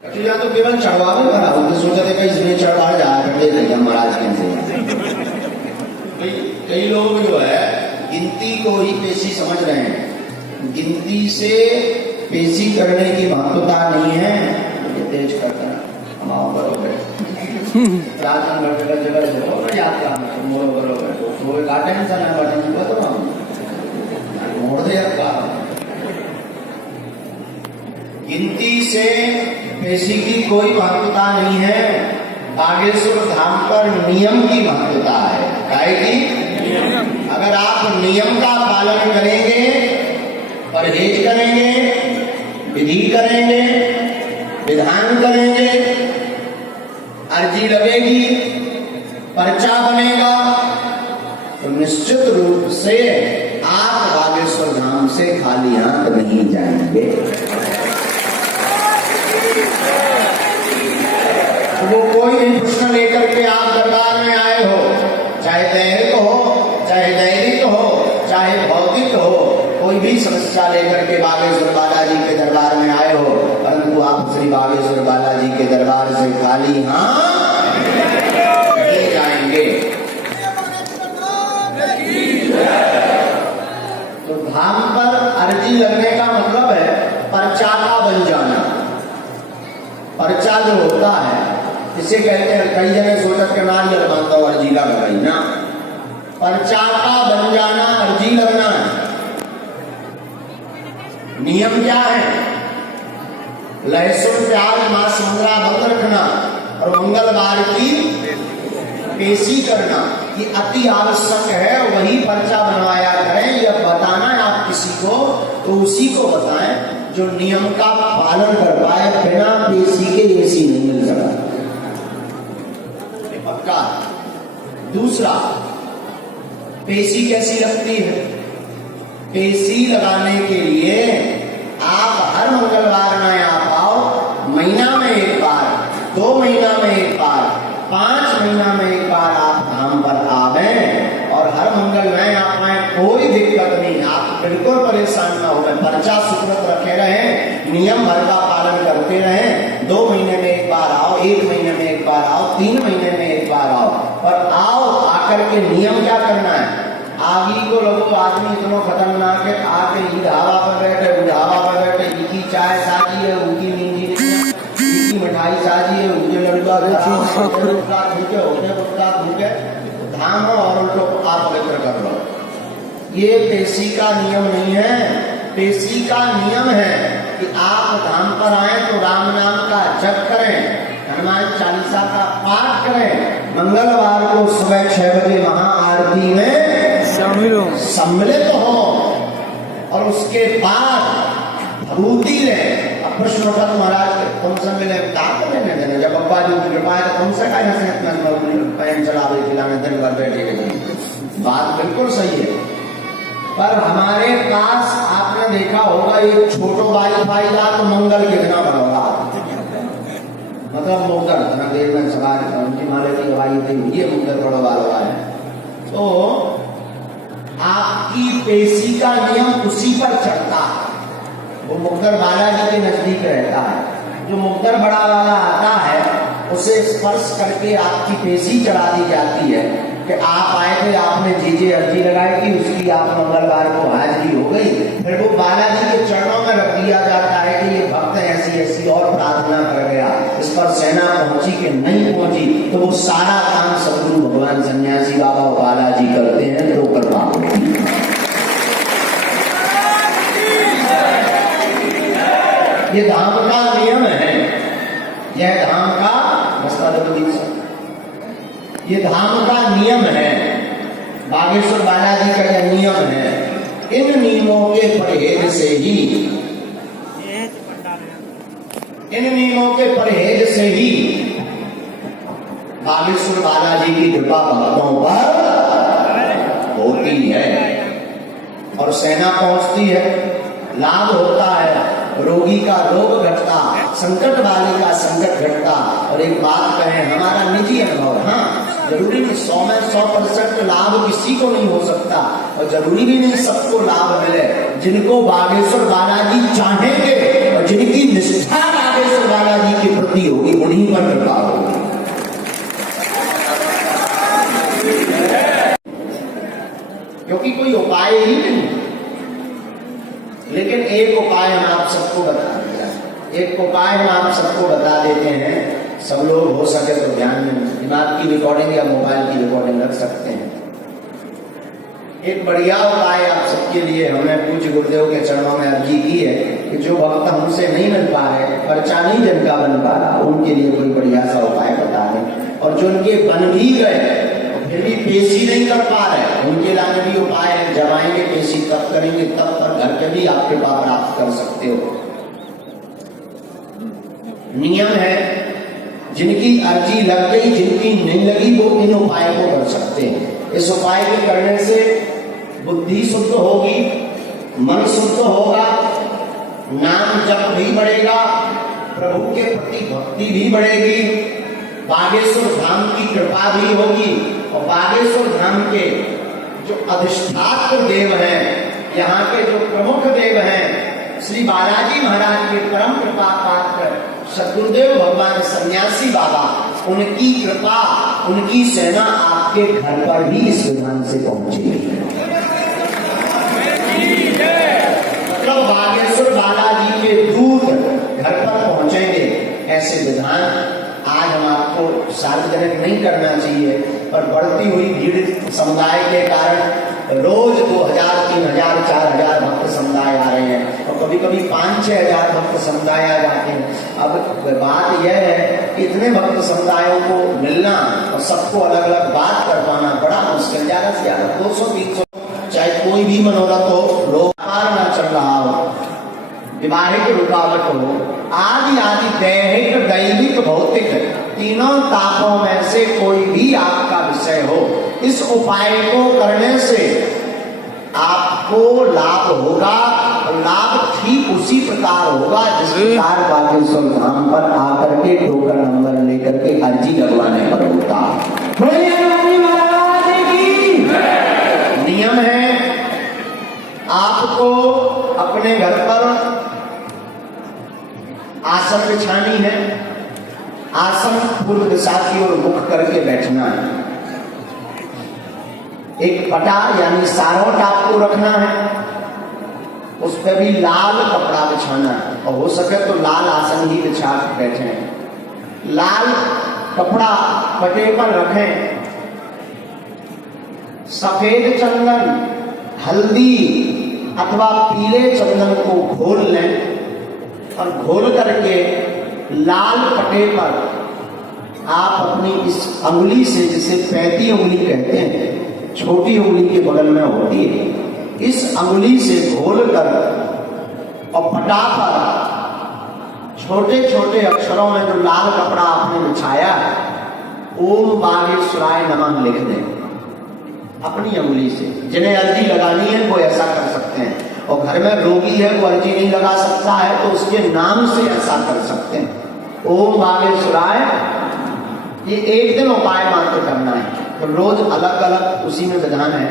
या तो केवल चढ़वावे वाला हो तो सोचा था कहीं इसमें चढ़वा जाए करते थे महाराज के से कई लोग जो है गिनती को ही पेशी समझ रहे हैं। गिनती से पेशी करने की महत्वता नहीं है। तो तेज करता हम बरोबर प्राचीन घटना जगह जो मैं याद करना मोर बरोबर तो वो का टेंशन है बटन को तो हम मोड़ दे का गिनती से पेशी की कोई महत्वता नहीं है। बागेश्वर धाम पर नियम की महत्वता है। काहे की अगर आप नियम का पालन करेंगे, परहेज करेंगे, विधि करेंगे, विधान करेंगे, अर्जी लगेगी, पर्चा बनेगा, तो निश्चित रूप से आप बागेश्वर धाम से खाली हाथ नहीं जाएंगे। वो कोई भी प्रश्न लेकर के आप दरबार में आए हो, चाहे दैहिक हो, चाहे दैनिक हो, चाहे भौतिक हो, कोई भी समस्या लेकर के बागेश्वर बालाजी के दरबार में आए हो, परंतु आप श्री बागेश्वर बालाजी के दरबार से खाली हाथ नहीं जाएंगे। तो धाम पर अर्जी लगने का मतलब है पर्चा का बन जाना। पर्चा जो होता है इसे कहते हैं, कई जगह सोचत के नारियल मानता हूं अर्जी का लगाई ना, पर्चा का बन जाना अर्जी लगना है। नियम क्या है? लहसुन प्याज मांस मंगरा बंद रखना और मंगलवार की पेशी करना, ये अति आवश्यक है। वही पर्चा बनवाया करें। यह बताना है आप किसी को तो उसी को बताएं जो नियम का पालन कर पाए। बिना पेशी के एसी नहीं मिल सकता पक्का। दूसरा, पेशी कैसी लगती है? पेशी लगाने के लिए आप हर मंगलवार में आ पाओ, महीना में एक बार, 2 महीना में एक बार, 5 महीना में एक बार आप धाम पर आवे और हर मंगल में आप आए, कोई दिक्कत नहीं। आप बिल्कुल परेशान ना हो। पर्चा सुकृत रखे रहे, नियम भर का पालन करते रहे। 2 महीने में एक बार आओ, 1 महीने में एक बार आओ, 3 महीने में एक बार आओ, पर आओ आकर के नियम क्या करना है? आगे को लोगों आदमी इतना खतरनाक है, आके ई ढाबा पर बैठे, ऊ ढाबा पर बैठे, इनकी चाय साजी है, उनकी नींदी नहीं है, इनकी मिठाई साजी है, उनके लड़का भूखे धाम हो और उनको आप पवित्र कर लो। ये पेशी का नियम नहीं है। पेशी का नियम है कि आप धाम पर आए तो राम नाम का जप करें, हनुमान चालीसा का पाठ करें, मंगलवार को सुबह 6 बजे महाआरती में सम्मिलित हो और उसके बाद भभूति लें। अब प्रश्न उठा महाराज तुमसे मिले लेने जब अब्बा जी की कृपा है तो तुमसे पैन चलावे खिलाने दिन भर बैठे। बात बिल्कुल सही है, पर हमारे पास आपने देखा होगा ये छोटो वाईफाई ला तो मंगल कितना बनोगा, मतलब मंगल इतना देर में सवाल माले की हवाई थी, ये मंगल बड़ो वाला है। तो आपकी पेशी का नियम उसी पर चढ़ता है। वो मुक्तर बालाजी के नजदीक रहता है। जो मुक्तर बड़ा वाला आता है उसे स्पर्श करके आपकी पेशी चढ़ा दी जाती है कि आप आए थे, आपने जे अर्जी लगाई थी, उसकी आप मंगलवार को हाजिरी हो गई। फिर वो बालाजी के चरणों में रख दिया जाता है कि ये भक्त ऐसी ऐसी और प्रार्थना कर गया, इस पर सेना पहुंची कि नहीं पहुंची, तो वो सारा काम सदगुरु भगवान सन्यासी बाबा बालाजी करते हैं। तो करवा ये धाम का नियम है। यह धाम का ये धाम का नियम है। बागेश्वर बालाजी का यह नियम है। इन नियमों के परहेज से ही बागेश्वर बालाजी की कृपा भक्तों पर होती है और सेना पहुंचती है, लाभ होता है, रोगी का रोग घटता, संकट वाले का संकट घटता। और एक बात कहें, हमारा निजी अनुभव, हाँ जरूरी नहीं 100 में 100% लाभ किसी को नहीं हो सकता और जरूरी भी नहीं सबको लाभ मिले। जिनको बागेश्वर बालाजी चाहेंगे और जिनकी निष्ठा बागेश्वर बालाजी के प्रति होगी, उन्हीं पर कृपा होगी। क्योंकि कोई उपाय ही नहीं, लेकिन एक उपाय हम आप सबको बता दिया, एक उपाय हम आप सबको बता देते हैं। सब लोग हो सके तो ध्यान में दिमाग की रिकॉर्डिंग या मोबाइल की रिकॉर्डिंग रख सकते हैं। एक बढ़िया उपाय आप सबके लिए हमने पूज्य गुरुदेव के चरणों में अर्जी की है कि जो भक्त हमसे नहीं मिल पा रहे, पर्चा नहीं जिनका बन पा रहा, उनके लिए कोई बढ़िया सा उपाय बता दें। और जो उनके बन भी गए फिर भी पेशी नहीं कर पा रहे, उनके लाने भी उपाय है। जब आएंगे पेशी तब करेंगे, तब पर घर पे भी आप कृपा प्राप्त कर सकते हो। नियम है, जिनकी अर्जी लग गई, जिनकी नहीं लगी, वो इन उपाय को कर सकते हैं। इस उपाय को करने से बुद्धि शुद्ध होगी, मन शुद्ध होगा, नाम जप भी बढ़ेगा, प्रभु के प्रति भक्ति भी बढ़ेगी, बागेश्वर धाम की कृपा भी होगी। और बागेश्वर धाम के जो अधिष्ठात्र देव हैं, यहाँ के जो प्रमुख देव हैं, श्री बालाजी महाराज के परम कृपा पात्र सद्गुरुदेव भगवान सन्यासी बाबा, उनकी कृपा, उनकी सेना आपके घर पर भी इस विधान से पहुंचेगी। मतलब बागेश्वर बालाजी के दूत घर पर पहुंचेंगे। ऐसे विधान आज हम आपको सार्वजनिक नहीं करना चाहिए, पर बढ़ती हुई भीड़ समुदाय के कारण रोज 2000, 3000, 4000 भक्त समुदाय आ रहे हैं, और कभी कभी 5-6 हजार भक्त समुदाय आ जाते हैं। अब बात यह है कि इतने भक्त समुदायों को मिलना और सबको अलग अलग बात कर पाना बड़ा मुश्किल। ज्यादा से ज्यादा 200-300, चाहे कोई भी मनोरथ हो, व्यापार ना चल रहा हो, विवाहिक रुकावट हो, आदि दैहिक, दैविक, भौतिक, तीनों तापों में से कोई भी आपका विषय हो, इस उपाय को करने से आपको लाभ होगा। लाभ ठीक उसी प्रकार होगा जिस प्रकार बागेश्वर धाम पर आकर के टोकन नंबर लेकर के अर्जी लगवाने पर होता। नियम है, आपको अपने घर पर आसन बिछानी है, आसन पूर्व दिशा की ओर मुख करके बैठना है, एक पटा यानी सारोट आपको रखना है, उस पर भी लाल कपड़ा बिछाना है, और हो सके तो लाल आसन ही बिछा बैठे। लाल कपड़ा पटे पर रखें, सफेद चंदन, हल्दी अथवा पीले चंदन को घोल लें, और घोल करके लाल पटे पर आप अपनी इस अंगुली से, जिसे पैती उंगली कहते हैं, छोटी उंगली के बगल में होती है, इस अंगुली से घोल कर और पटा पर छोटे छोटे अक्षरों में जो लाल कपड़ा आपने बिछाया, ओम बागेश्वराय नमः लिख दें अपनी अंगुली से। जिन्हें अर्जी लगानी है वो ऐसा कर सकते हैं, और घर में रोगी है वो अर्जी नहीं लगा सकता है तो उसके नाम से ऐसा कर सकते हैं। ओम बागेश्वराय, ये एक दिन उपाय मात्र करना है, तो रोज अलग अलग उसी में विधान है।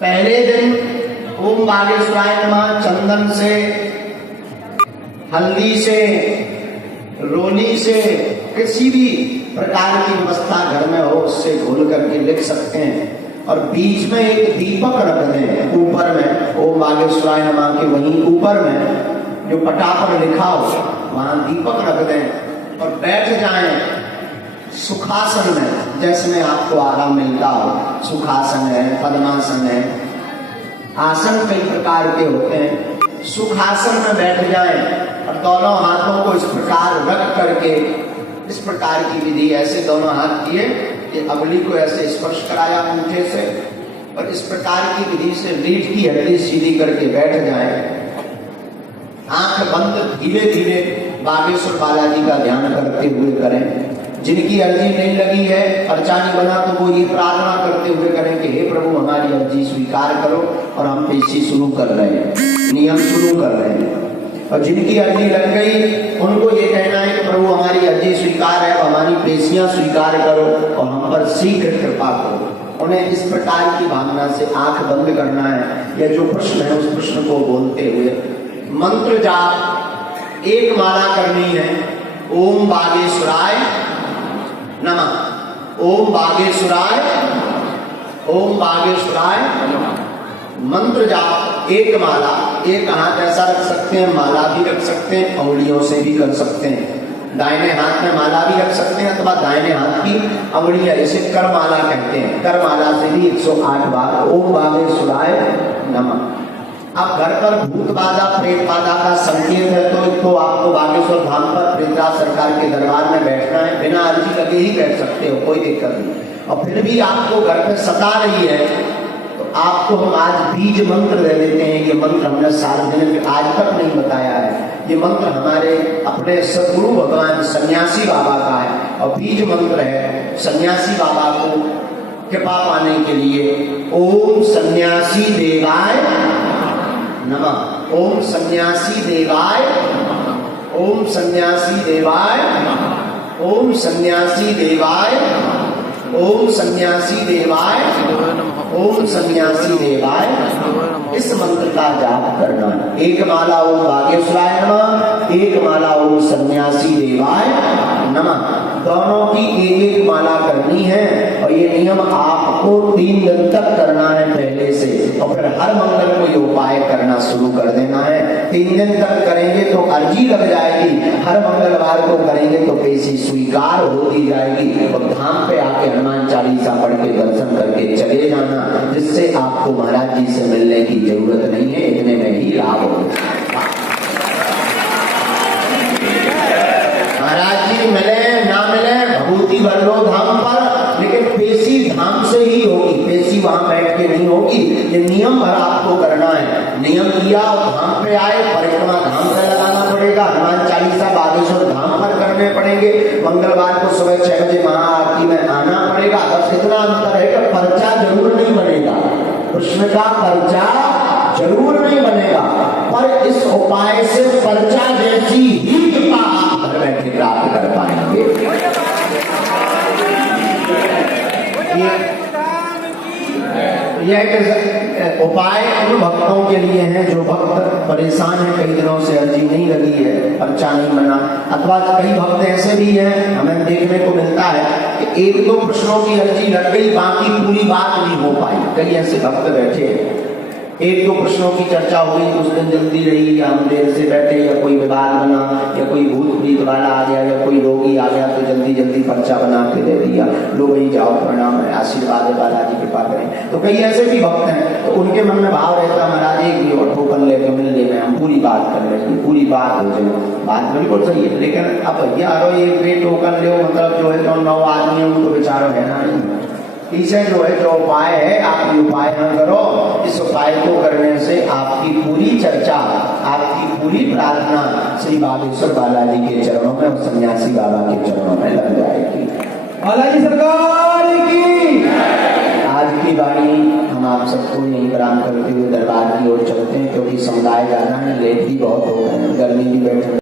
पहले दिन ओम बागेश्वराय नमः चंदन से, हल्दी से, रोली से, किसी भी प्रकार की व्यवस्था घर में हो उससे घोल करके लिख सकते हैं। और बीच में एक दीपक रख दें ऊपर में, ओम बागेश्वराय नमः के वहीं ऊपर में जो पटा पर लिखा हो वहां दीपक रख दें और बैठ जाएं सुखासन में, जैसे आपको आराम मिलता हो। सुखासन है, पद्मासन है, आसन कई प्रकार के होते हैं। सुखासन में बैठ जाएं और दोनों हाथों को इस प्रकार रख करके, इस प्रकार की विधि, ऐसे दोनों हाथ किए, ये अंगुली को ऐसे स्पर्श कराया अंगूठे से, और इस प्रकार की विधि से रीढ़ की हड्डी सीधी करके बैठ जाए। आंख बंद धीरे धीरे बागेश्वर बालाजी का ध्यान करते हुए करें। जिनकी अर्जी नहीं लगी है, पर्चा नहीं बना, तो वो ये प्रार्थना करते हुए करें कि हे प्रभु हमारी अर्जी स्वीकार करो, और हम पेशी शुरू कर रहे हैं, नियम शुरू कर रहे हैं। और जिनकी अर्जी लग गई उनको ये कहना है कि प्रभु हमारी अर्जी स्वीकार है, हमारी पेशियां स्वीकार करो और हम पर शीघ्र कृपा करो। उन्हें इस प्रकार की भावना से आंख बंद करना है, या जो प्रश्न है उस प्रश्न को बोलते हुए मंत्र जाप एक माला करनी है। ओम बागेश्वराय नमः, ओम बागेश्वराय, ओम बागेश्वराय मंत्र जाप एक माला। एक हाथ ऐसा रख सकते हैं, माला भी रख सकते हैं, अंगुलियों से भी कर सकते हैं। दाहिने हाथ में माला भी रख सकते हैं अथवा दाहिने हाथ की अंगुलियां, इसे कर माला कहते हैं। कर माला से भी 108 बार ओम बागेश्वराय नमः। अब घर पर भूत बाधा प्रेत बाधा का संकेत है तो आपको बागेश्वर धाम पर प्रेतराज सरकार के दरबार में बैठना है, बिना अर्जी लगे ही बैठ सकते हो, कोई दिक्कत नहीं। और फिर भी आपको घर पे सता रही है तो आपको हम आज बीज मंत्र दे देते हैं। ये मंत्र हमने सार्वजनिक आज तक नहीं बताया है। ये मंत्र हमारे अपने सदगुरु भगवान सन्यासी बाबा का है और बीज मंत्र है सन्यासी बाबा को कृपा पाने के लिए। ओम सन्यासी देवाय नमः, ओम सन्यासी देवाय, ओम सन्यासी देवाय, ओम सन्यासी देवाय, ओम सन्यासी देवाय, ओम सन्यासी देवाय। इस मंत्र का जाप करना। एक माला ओम बागेश्वराय नमः, एक माला ओम सन्यासी देवाय नमः। दोनों की एक एक माला करनी है और ये नियम आपको 3 दिन तक करना है पहले से, और फिर हर मंगल को ये उपाय करना शुरू कर देना है। 3 दिन तक करेंगे तो अर्जी लग जाएगी, हर मंगलवार को करेंगे तो पेशी स्वीकार होती जाएगी। और धाम पे आके हनुमान चालीसा पढ़ के दर्शन करके चले जाना, जिससे आपको महाराज जी से मिलने की जरूरत नहीं है, इतने में ही लाभ होगा। महाराज जी मिले ना मिले भभूति भर लो धाम पर, लेकिन पेशी धाम से ही होगी, पेशी वहां बैठ के नहीं होगी। ये नियम भर आपको करना है। नियम किया और धाम पे आए, परिक्रमा धाम से लगाना पड़ेगा, हनुमान चालीसा बागेश्वर धाम पर करने पड़ेंगे। मंगलवार को सुबह 6 बजे महाआरती में आना पड़ेगा। बस इतना अंतर है कि पर्चा जरूर नहीं बनेगा, कृष्ण का पर्चा जरूर नहीं बनेगा, पर इस उपाय से पर्चा जैसी ही कृपा आप घर बैठे प्राप्त कर पाएंगे। यह उपाय उन भक्तों के लिए है जो भक्त परेशान है, कई दिनों से अर्जी नहीं लगी है, पर्चा नहीं बना, अथवा कई भक्त ऐसे भी हैं हमें देखने को मिलता है कि 1-2 प्रश्नों की अर्जी लग गई, बाकी पूरी बात नहीं हो पाई। कई ऐसे भक्त बैठे हैं, 1-2 प्रश्नों की चर्चा हो गई, उस दिन जल्दी रही या हम देर से बैठे या कोई विवाद बना या कोई भूत प्रीत वाला आ गया या कोई रोगी आ गया तो जल्दी जल्दी पर्चा बना के दे दिया, लो भाई जाओ प्रणाम है, आशीर्वाद है, बालाजी कृपा करें। तो कई ऐसे भी भक्त हैं तो उनके मन में भाव रहता महाराज एक भी और टोकन लेके मिलने में हम पूरी बात कर रहे हैं, पूरी बात हो जाए। बात बिल्कुल सही है, लेकिन अब भैया अरो एक भी टोकन ले, मतलब जो है जो 9 आदमी है उनको बेचारो है ना, इसे जो है जो उपाय है आप ये उपाय न करो। इस उपाय को करने से आपकी पूरी चर्चा, आपकी पूरी प्रार्थना श्री बागेश्वर बालाजी के चरणों में और सन्यासी बाबा के चरणों में लग जाएगी। बालाजी सरकार की। आज की वाणी हम आप सबको यही विराम करते हुए दरबार की ओर चलते हैं, क्योंकि समुदाय जाना है, लेट भी बहुत हो गए, गर्मी भी बैठे